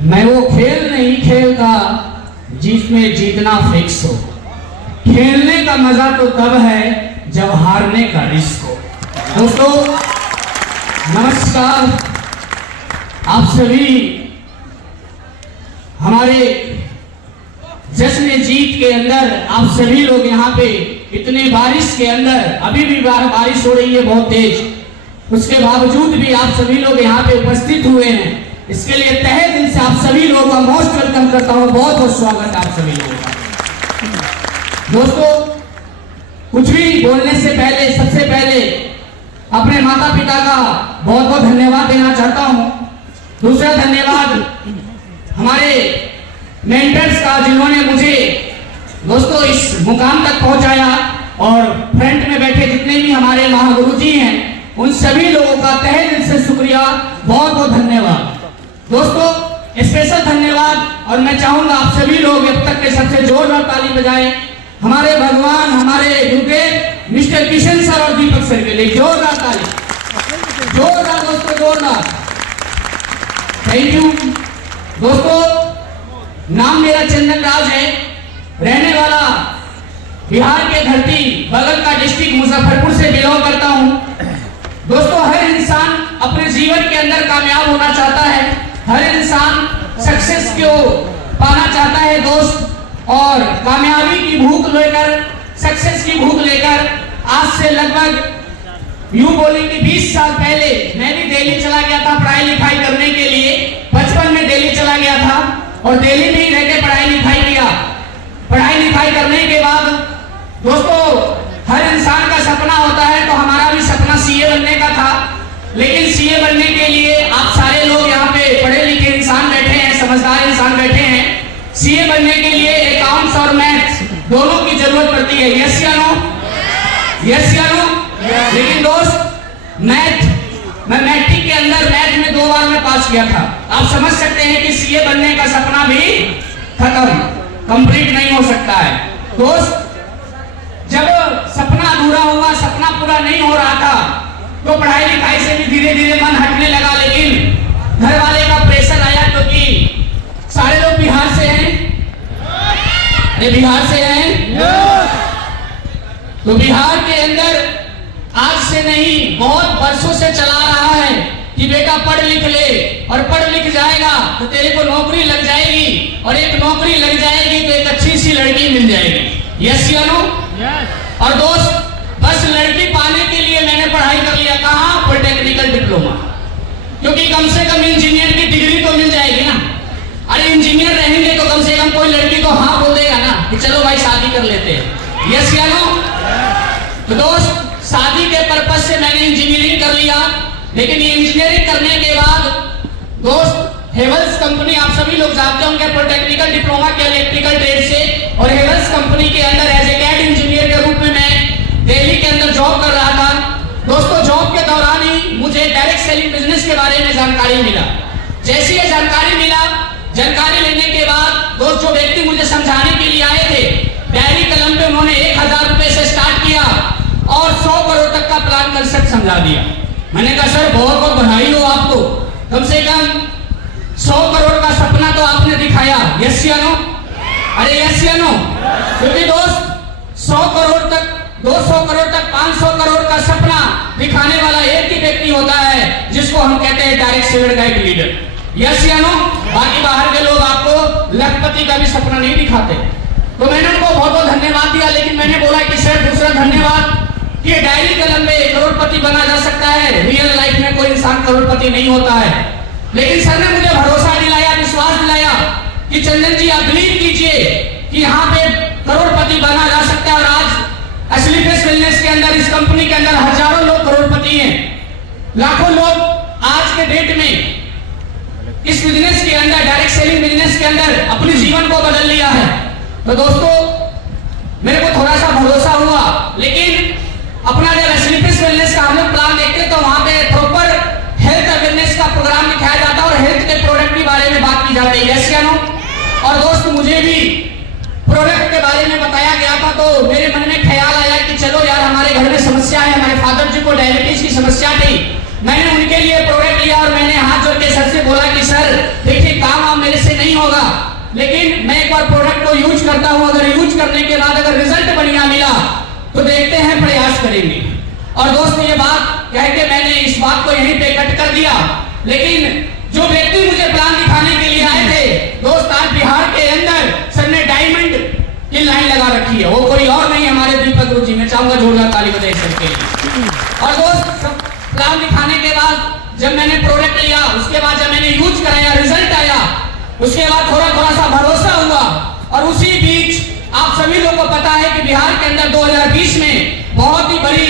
मैं वो खेल नहीं खेलता जिसमें जीतना फिक्स हो। खेलने का मजा तो तब है जब हारने का रिस्क हो। दोस्तों नमस्कार, आप सभी हमारे जश्न जीत के अंदर आप सभी लोग यहाँ पे इतने बारिश के अंदर, अभी भी बारिश हो रही है बहुत तेज, उसके बावजूद भी आप सभी लोग यहाँ पे उपस्थित हुए हैं। इसके लिए तहे दिल से आप सभी लोगों का मोस्ट वेलकम करता हूँ। बहुत बहुत स्वागत है आप सभी लोगों का। दोस्तों कुछ भी बोलने से पहले सबसे पहले अपने माता पिता का बहुत बहुत धन्यवाद देना चाहता हूँ। दूसरा धन्यवाद हमारे मेंटर्स का जिन्होंने मुझे दोस्तों इस मुकाम तक पहुंचाया, और फ्रंट में बैठे जितने भी हमारे महागुरुजी हैं उन सभी लोगों का तहे दिल से शुक्रिया, बहुत बहुत धन्यवाद। दोस्तों स्पेशल धन्यवाद, और मैं चाहूंगा आप सभी लोग अब तक के सबसे जोरदार ताली बजाएं हमारे भगवान, हमारे गुरुदेव मिस्टर किशन सर और दीपक सर के लिए। जोरदार ताली, जोरदार दोस्तों, जोरदार। Thank you. दोस्तों नाम मेरा चंदन राज है, रहने वाला बिहार के धरती बगल का डिस्ट्रिक्ट मुजफ्फरपुर से बिलोंग करता हूं। दोस्तों हर इंसान अपने जीवन के अंदर कामयाब होना चाहता है, हर इंसान सक्सेस को पाना चाहता है दोस्त, और कामयाबी की भूख लेकर, सक्सेस की भूख लेकर आज से लगभग यूं बोले कि 20 साल पहले मैं भी दिल्ली चला गया था पढ़ाई लिखाई करने के लिए। बचपन में दिल्ली चला गया था और दिल्ली में ही रह के पढ़ाई लिखाई किया। पढ़ाई लिखाई करने के बाद दोस्तों हर इंसान का सपना होता है, तो हमारा भी सपना सीए बनने का था। लेकिन सीए बनने के लिए आप सारे लोग यहाँ पे पढ़े लिखे इंसान बैठे हैं, समझदार इंसान बैठे हैं। सीए बनने के लिए अकाउंट्स और मैथ्स दोनों की जरूरत पड़ती है। यस या नो? यस या नो? लेकिन दोस्त मैं मैट्रिक के अंदर मैथ में 2 बार में पास किया था। आप समझ सकते हैं कि सीए बनने का सपना भी खत्म, कंप्लीट नहीं हो सकता है। दोस्त जब सपना अधूरा हुआ, सपना पूरा नहीं हो रहा था, तो पढ़ाई लिखाई से भी धीरे धीरे मन हटने लगा। लेकिन घर वाले का प्रेशर आया, क्योंकि सारे लोग बिहार से हैं, बिहार से हैं, तो बिहार के अंदर आज से नहीं बहुत वर्षों से चला रहा है कि बेटा पढ़ लिख ले, और पढ़ लिख जाएगा तो तेरे को नौकरी लग जाएगी, और एक नौकरी लग जाएगी तो एक अच्छी सी लड़की मिल जाएगी। यस या नो? और दोस्त बस लड़की पाने के लिए मैंने पढ़ाई कर लिया। कहाँ? पॉलिटेक्निकल डिप्लोमा, क्योंकि कम से कम इंजीनियर की डिग्री तो मिल जाएगी ना। अरे इंजीनियर रहेंगे तो कम से कम कोई लड़की तो हाँ बोल देगा ना कि चलो भाई शादी कर लेते हैं। यस या नो? तो दोस्त शादी के पर्पज से मैंने इंजीनियरिंग कर लिया। लेकिन ये इंजीनियरिंग करने के बाद दोस्त हेवल्स कंपनी, आप सभी लोग जानते होंगे, पॉलिटेक्निकल डिप्लोमा के इलेक्ट्रिकल ट्रेड से, और हेवल्स कंपनी के अंदर एज ए कैड इंजीनियर के रूप में मैं दिल्ली के अंदर जॉब कर रहा था। दोस्तों जॉब के दौरान ही मुझे डायरेक्ट सेलिंग बिजनेस के बारे में जानकारी मिला। जैसी ये जानकारी मिला, जानकारी लेने के बाद दोस्त जो व्यक्ति मुझे समझाने के लिए आए थे, डायरी कलम पे उन्होंने 1000 रुपए से स्टार्ट किया और 100 करोड़ तक का प्लान कंसेप्ट समझा दिया। मैंने कहा सर बहुत बहुत बधाई हो आपको, कम से कम 100 करोड़ का सपना तो आपने दिखाया। यस या नो? अरे यस या नो? क्योंकि दोस्त 100 करोड़ तक, 200 करोड़ तक, 500 करोड़ का सपना दिखाने वाला एक ही व्यक्ति होता है जिसको हम कहते हैं direct seller guide leader. Yes या नो? बाकी बाहर के लोग आपको लखपति का भी सपना नहीं दिखाते। तो मैंने उनको बहुत बहुत धन्यवाद दिया। लेकिन मैंने बोला कि सर दूसरा धन्यवाद कि डायरी कलम में करोड़पति बना जा सकता है, रियल लाइफ में कोई इंसान करोड़पति नहीं होता है। लेकिन सर ने मुझे भरोसा दिलाया, विश्वास दिलाया कि चंदन जी आप बिलीव कीजिए कि यहाँ पे करोड़पति बना जा सकता है। और आज स्लीपर्स वेलनेस के अंदर, इस कंपनी के अंदर हजारों लोग करोड़पति हैं, लाखों लोग आज के डेट में इस बिजनेस के अंदर, डायरेक्ट सेलिंग बिजनेस के अंदर अपने जीवन को बदल लिया है। तो दोस्तों मेरे को थोड़ा सा भरोसा हुआ। लेकिन अपना जब स्लीपर्स वेलनेस का हम लोग प्लान देखते तो वहां पे प्रॉपर हेल्थ अवेयरनेस का प्रोग्राम दिखाया जाता और हेल्थ के प्रोडक्ट के बारे में बात की जाती है। यस या नो? और दोस्त मुझे भी प्रोडक्ट के बारे में बताया गया था, तो मेरे मन में ख्याल आया कि चलो यार हमारे घर में समस्या है, हमारे फादर जी को डायबिटीज की समस्या थी। मैंने उनके लिए प्रोडक्ट लिया और मैंने हाथ जोड़ के सर से बोला कि सर देखिए काम आप मेरे लेकिन मैं एक बार प्रोडक्ट को यूज करता हूं, अगर यूज करने के बाद अगर रिजल्ट बढ़िया मिला तो देखते हैं, प्रयास करेंगे। और दोस्त ये बात कह के मैंने इस बात को यहीं पे कट कर दिया। लेकिन जो व्यक्ति मुझे प्लान दिखाने के लिए आए थे दोस्त, आज बिहार के अंदर सर ने डायमंड की लाइन लगा रखी है, वो कोई और नहीं हमारे दीपक गुरु जी। मैं चाहूंगा जोरदार ताली बजाइए सबके लिए। और दोस्त प्लान दिखाने के बाद जब मैंने प्रोडक्ट लिया, उसके बाद जब मैंने यूज कराया, रिजल्ट आया, उसके बाद थोड़ा थोड़ा सा भरोसा हुआ। और उसी बीच आप सभी लोगों को पता है कि बिहार के अंदर 2020 में बहुत ही बड़ी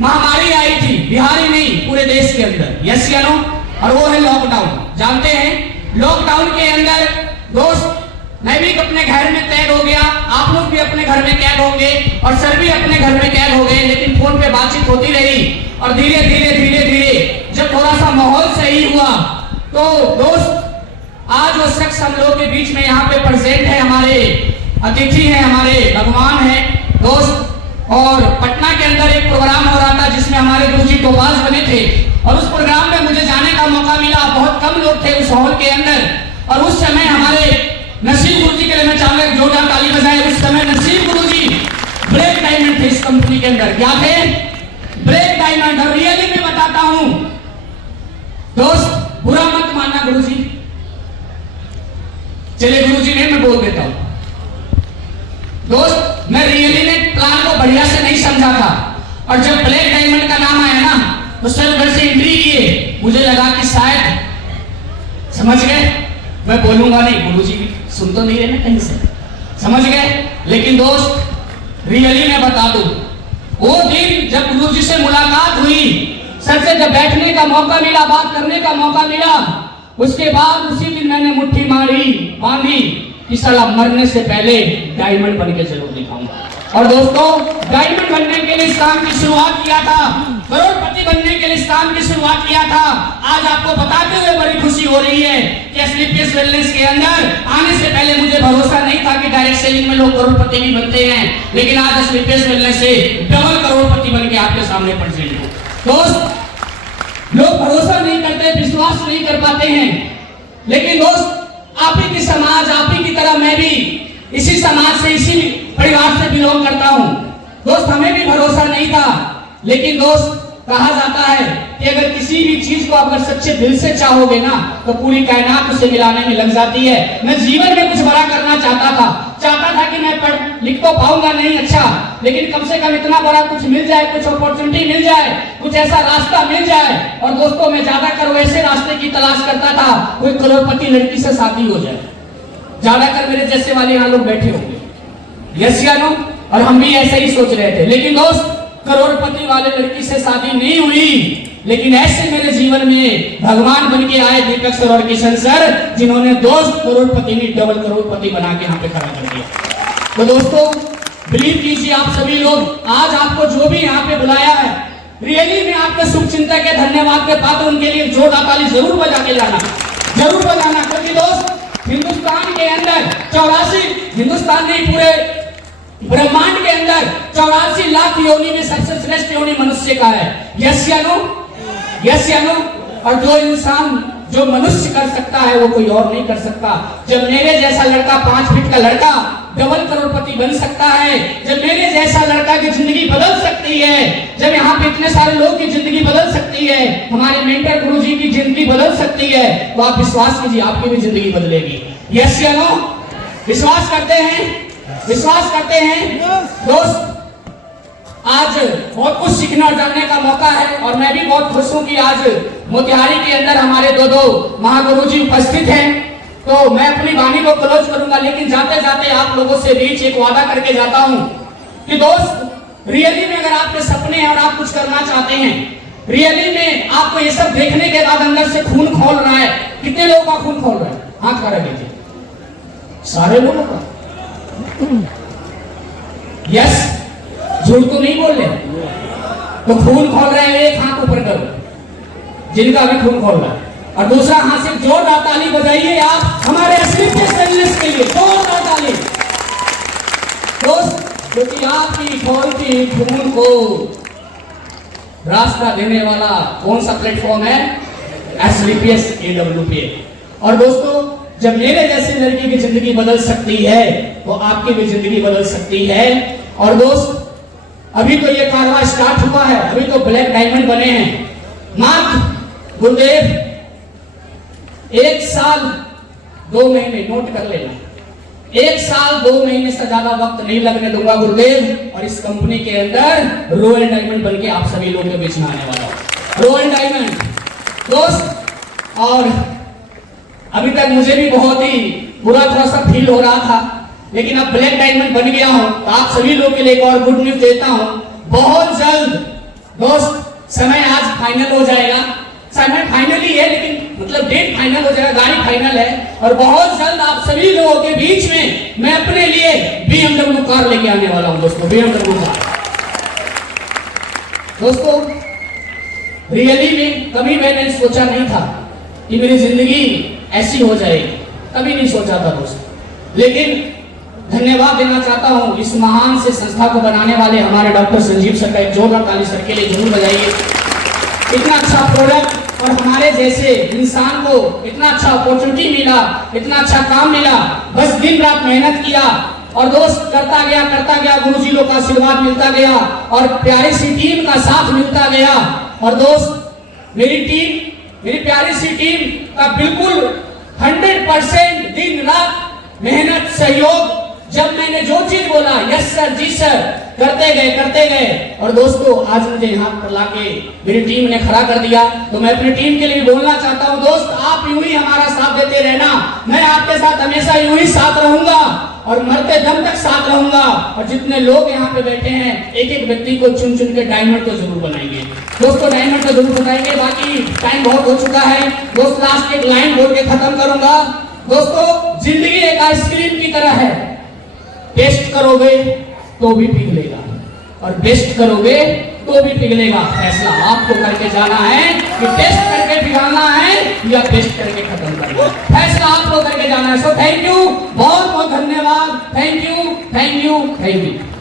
महामारी आई थी, बिहार ही नहीं पूरे देश के अंदर, यस या नो? और वो है लॉकडाउन। जानते हैं लॉकडाउन के अंदर दोस्त मैं भी अपने घर में कैद हो गया, आप लोग भी अपने घर में कैद होंगे और सर भी अपने घर में कैद हो गए, लेकिन फोन पे बातचीत होती रही। और धीरे धीरे जब थोड़ा सा माहौल सही हुआ तो दोस्त आज वो शख्स हम लोग के बीच में यहाँ पे प्रेजेंट है, हमारे अतिथि हैं, हमारे भगवान हैं दोस्त। और पटना के अंदर एक प्रोग्राम हो रहा था जिसमें हमारे गुरुजी टोपाज बने थे और उस प्रोग्राम में मुझे जाने का मौका मिला। बहुत कम लोग थे उस हॉल के अंदर और उस समय हमारे नसीब गुरुजी के लिए मैं चाहूंगा जोरदार ताली बजाए। उस समय नसीब गुरुजी ब्रेक डायमंड थे इस कंपनी के अंदर। क्या थे? Break diamond. और रियली मैं बताता हूं दोस्त, बुरा मत मानना गुरुजी, चलिए गुरुजी ने मैं बोल देता हूं दोस्त, मैं रियली में प्लान को बढ़िया से नहीं समझा था। और जब ब्लैक डायमंड का नाम आया ना तो सर घर से एंट्री किए, मुझे लगा कि शायद समझ गए, मैं बोलूंगा नहीं, गुरुजी भी सुन तो नहीं रहे ना कहीं से, समझ गए। लेकिन दोस्त रियली मैं बता दूं, वो दिन जब गुरुजी से मुलाकात हुई, सर से जब बैठने का मौका मिला, बात करने का मौका मिला, उसके बाद उसी दिन मैंने मुट्ठी बांधी कि साला मरने से पहले डायमंड बन के जरूर दिखाऊंगा। और दोस्तों डायमंड बनने के लिए इस काम की शुरुआत किया था, करोड़पति बनने के लिए इस काम की शुरुआत किया था। आज आपको बताते हुए बड़ी खुशी हो रही है कि एसलीपीएस वेलनेस के अंदर आने से पहले मुझे भरोसा नहीं था कि डायरेक्ट सेलिंग में लोग करोड़पति भी बनते हैं, लेकिन आज एसलीपीएस वेलनेस से डबल करोड़पति बन के आपके सामने प्रेजेंट हूं। दोस्त लोग भरोसा नहीं करते, विश्वास नहीं कर पाते हैं, लेकिन दोस्त आप ही की समाज, आप ही की तरह मैं भी इसी समाज से, इसी परिवार से बिलोंग करता हूं। दोस्त हमें भी भरोसा नहीं था, लेकिन दोस्त कहा जाता है कि अगर किसी भी चीज को अगर सच्चे दिल से चाहोगे ना तो पूरी कायनात उसे मिलाने में लग जाती है। मैं जीवन में कुछ बड़ा करना चाहता था कि मैं पढ़ लिख तो पाऊंगा नहीं अच्छा, लेकिन कम से कम इतना बड़ा कुछ मिल जाए, कुछ अपॉर्चुनिटी मिल जाए, कुछ ऐसा रास्ता मिल जाए। और दोस्तों मैं ज्यादातर वैसे रास्ते की तलाश करता था, कोई करोड़पति लड़की से शादी हो जाए, ज्यादातर मेरे जैसे वाले यहाँ लोग बैठे होंगे, यस या नो? और हम भी ऐसा ही सोच रहे थे, लेकिन दोस्त करोड़पति वाले लड़की से शादी नहीं हुई। लेकिन ऐसे मेरे जीवन में भगवान बन के आए दीपक सर और किशन सर, जिन्होंने दोस्त करोड़पति नहीं डबल करोड़पति बना के यहाँ पे खड़ा कर दिया। तो दोस्तों बिलीव कीजिए आप सभी लोग, आज आपको जो भी यहाँ पे बुलाया है, रियली में आपके शुभ चिंतक है, धन्यवाद के पात्र, उनके लिए जोरदार ताली जरूर बजा के लाना, जरूर बजाना। क्योंकि दोस्त हिंदुस्तान के अंदर 84, हिंदुस्तान नहीं पूरे ब्रह्मांड के अंदर 84 लाख योनि में सबसे श्रेष्ठ योनि मनुष्य का है, यस या नो? यस या नो? और जो इंसान जो मनुष्य कर सकता है वो कोई और नहीं कर सकता। जब मेरे जैसा लड़का 5 फीट का लड़का डबल करोड़पति बन सकता है, जब मेरे जैसा लड़का की जिंदगी बदल सकती है, जब यहाँ पे इतने सारे लोग की जिंदगी बदल सकती है, हमारे मेंटर गुरुजी की जिंदगी बदल सकती है, तो आप विश्वास कीजिए आपकी भी जिंदगी बदलेगी, यस या नो? विश्वास करते हैं? विश्वास करते हैं? दोस्त आज बहुत कुछ सीखने और जानने का मौका है और मैं भी बहुत खुश हूं कि आज मोतिहारी के अंदर हमारे दो महागुरु जी उपस्थित हैं। तो मैं अपनी वाणी को क्लोज करूंगा, लेकिन जाते जाते आप लोगों से बीच एक वादा करके जाता हूं कि दोस्त रियली में अगर आपके सपने हैं और आप कुछ करना चाहते हैं, रियली में आपको ये सब देखने के बाद अंदर से खून खोल रहा है। कितने लोगों का खून खोल रहा है? हाथ खड़ा कीजिए, सारे लोगों का। यस, झूठ तो नहीं बोल रहे, तो खून खोल रहे हैं। एक हाथ ऊपर करो जिनका भी खून खोल रहा है, और दूसरा हाथ से जोरदार ताली बजाइए आप हमारे एसलीपीएस वेलनेस के लिए, जोरदार ताली दोस्त, क्योंकि आपकी खोलती खून को रास्ता देने वाला कौन सा प्लेटफॉर्म है? एसलीपीएस AWPA। और दोस्तों जब मेरे जैसे लड़की की जिंदगी बदल सकती है तो आपकी भी जिंदगी बदल सकती है। और दोस्त, अभी तो ये कारवां स्टार्ट हुआ है, अभी तो ब्लैक डायमंड बने हैं। मात्र गुरुदेव 1 साल 2 महीने, नोट कर लेना, 1 साल 2 महीने से ज्यादा वक्त नहीं लगने दूंगा गुरुदेव, और इस कंपनी के अंदर रॉयल डायमंड बन के आप सभी लोगों के बीच में आने वाला हूं। रॉयल डायमंड दोस्त, और अभी तक मुझे भी बहुत ही बुरा थोड़ा सा फील हो रहा था, लेकिन अब ब्लैक डायमंड बन गया हूं तो आप सभी लोगों के लिए एक और गुड न्यूज देता हूं। बहुत जल्द दोस्त, समय आज फाइनल हो जाएगा, समय फाइनल ही है लेकिन मतलब डेट फाइनल हो जाएगा, गाड़ी फाइनल है, और बहुत जल्द आप सभी लोगों के बीच में मैं अपने लिए BMW कार लेके आने वाला हूं दोस्तों, BMW कार। दोस्तों, रियली में कभी मैंने सोचा नहीं था कि मेरी जिंदगी ऐसी हो जाएगी, कभी नहीं सोचा था दोस्त। लेकिन धन्यवाद देना चाहता हूं इस महान से संस्था को बनाने वाले हमारे डॉक्टर संजीव सर का एक जोरदार ताली सर के लिए जरूर बजाइए। इतना अच्छा प्रोडक्ट और हमारे जैसे इंसान को इतना अच्छा अपॉर्चुनिटी मिला, इतना अच्छा काम मिला, बस दिन रात मेहनत किया और दोस्त करता गया, गुरुजी लोग का आशीर्वाद मिलता गया और प्यारी सी टीम का साथ मिलता गया। और दोस्त, मेरी टीम, मेरी प्यारी सी टीम का बिल्कुल 100% दिन रात मेहनत, सहयोग, जब मैंने जो चीज बोला यस सर, जी सर, करते गए। और दोस्तों, आज मुझे यहाँ पर लाके मेरी टीम ने खड़ा कर दिया, तो मैं अपनी टीम के लिए बोलना चाहता हूँ दोस्त, आप यूं ही हमारा साथ देते रहना, मैं आपके साथ हमेशा यूं ही साथ रहूंगा और मरते दम तक साथ रहूंगा। और जितने लोग यहाँ पे बैठे हैं, एक एक व्यक्ति को चुन चुन के डायमंड तो जरूर बनाएंगे दोस्तों, डायमंड तो जरूर बनाएंगे। बाकी टाइम बहुत हो चुका है दोस्त, लास्ट एक लाइन बोल के खत्म करूंगा। दोस्तों, जिंदगी एक आइसक्रीम की तरह है, टेस्ट करोगे तो भी पिघलेगा और बेस्ट करोगे तो भी पिघलेगा। फैसला आपको करके जाना है कि टेस्ट करके पिघलना है या बेस्ट करके खत्म करना है, फैसला आपको करके जाना है। सो थैंक यू, बहुत बहुत धन्यवाद, थैंक यू।